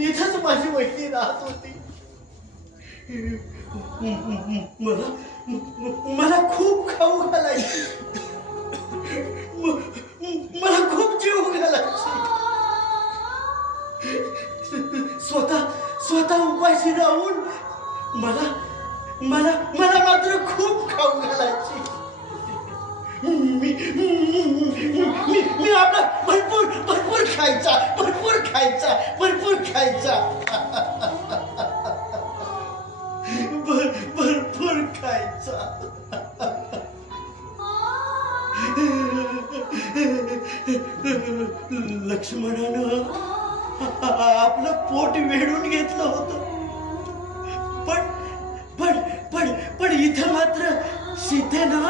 इथंच माझी वहिनी राहत होती. मला खूप खाऊ घालायची, मला खूप जीव घालायची. स्वतः उपाशी राहून मला मात्र खूप खाऊ घालायची. मी आपला भरपूर खायचा. भरपूर खायचा. भरपूर खायचा. लक्ष्मणानं आपलं पोट वेढून घेतलं होतं. पण इथं मात्र सीतेनं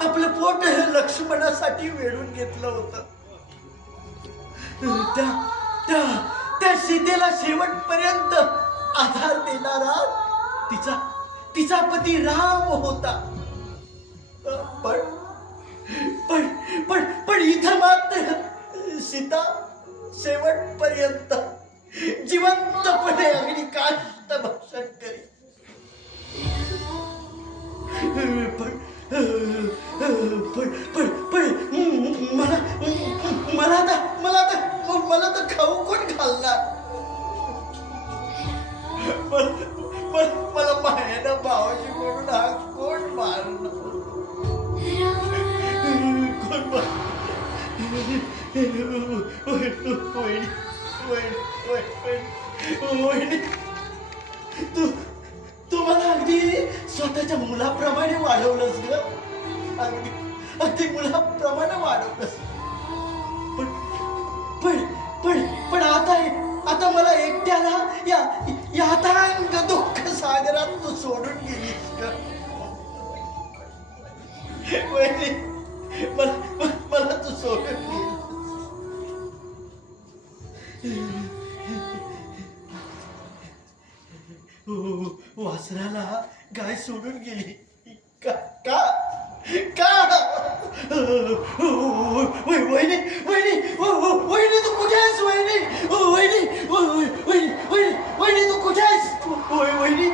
आपलं पोट लक्ष्मणासाठी वेढून घेतलं होतं. त्या सीतेला शेवटपर्यंत आधार देणारा तिचा पती राम होता. पण इथं मात्र सीता शेवटपर्यंत जिवंतपणे अग्निकाष्ठ भक्षण करी. मला तर खाऊ कोण घालणार. मला मायानं भावाजी म्हणून हा कोण मारणार. तू मला अगदी स्वतःच्या मुलाप्रमाणे वाढवलंस ग. अगदी मुलाप्रमाणे वाढवलंस. पण आता मला एकट्याला या अथांग दुःख सागरात तू सोडून गेलीस ग. मला तू सोडून गेली. वासराला गाय सोडून गेली का? वहिनी तू कुठे आहेस? वहिनी तू कुठे आहेस? वहिनी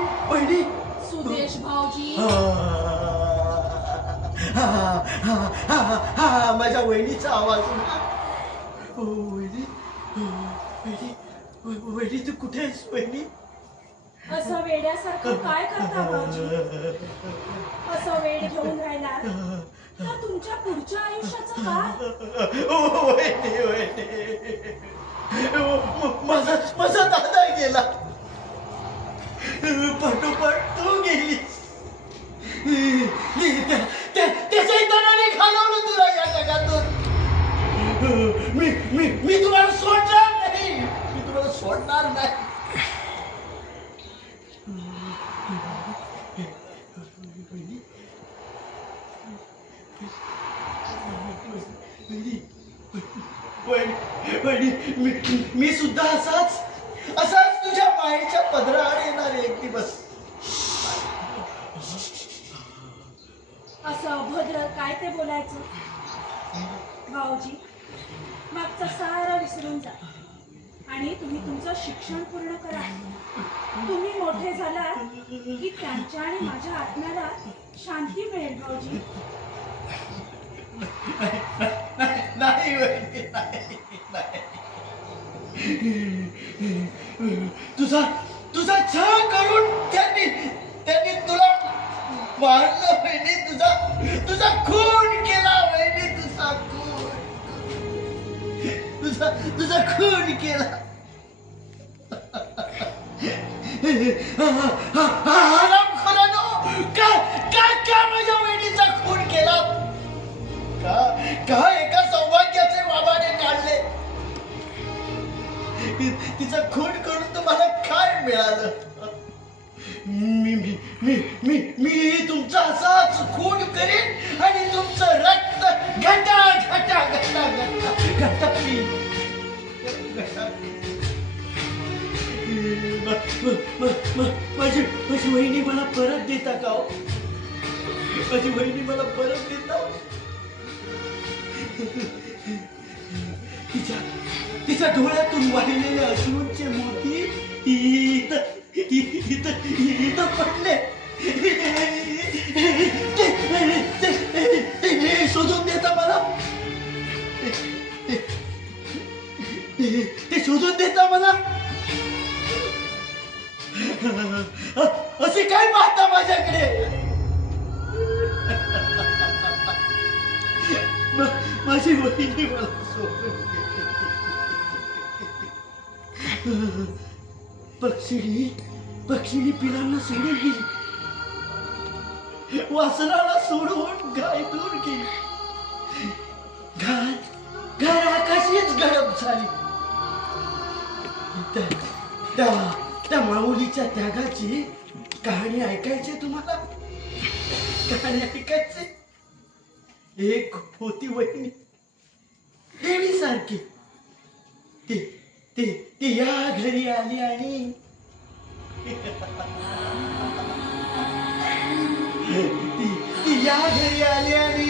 सुदेश भाऊजी. हा माझ्या वहिनीचा आवाज. वहिनी तू कुठे आहेस? वहिनी असं वेड्यासारखं काय करता भाऊजी? असं वेड घेऊन राहिला तर तुमच्या पुढच्या आयुष्याचं काय? माझा दादा गेला. पाठोपाठ तू गेलीस. त्याच्या इतरांनी घालवलं तुला या जगातून. मी तुम्हाला सोडणार नाही. मी सुद्धा असाच तुझ्या मायेच्या पदराआड येणार एक दिवस. असं अभद्र काय ते बोलायचं भाऊजी? मागचं सारं विसरून जा आणि तुम्ही तुमचं शिक्षण पूर्ण करा. तुम्ही मोठे झालात की त्यांच्या आणि माझ्या आत्म्याला शांती मिळेल भाऊजी. नाही. तुझा छळ करून त्यांनी तुला मारलं. वहिनी तुझा खून केला. वहिनी तुझा खून केला. का माझ्या वहिनीचा खून केला? तिचा खून करून तुम्हाला काय मिळालं? मी मी मी मी मी तुमचा असाच खून करेन आणि तुमचं रक्त घटा घटा घटा घटा घटा पीन. माझी माझी वहिनी मला परत देता का हो? माझी वहिनी मला परत देता? तिच्या तिच्या डोळ्यातून वाहिलेले अश्रूंचे मोती इथं पडले. ते शोधून देता मला? ते शोधून देता मला? असे काय पाहता माझ्याकडे? माझी वहिनी मला सोडून गेली. पक्षिणी पिलांना सोडून गेली. वासराला सोडून गाय दूर गेली. घर आकाशीच गडप झाली. त्या माऊलीच्या त्यागाची कहाणी ऐकायची तुम्हाला? कहाणी ऐकायची? एक होती वहिनी देवीसारखी. ती या घरी आली आणि ती या घरी आली आणि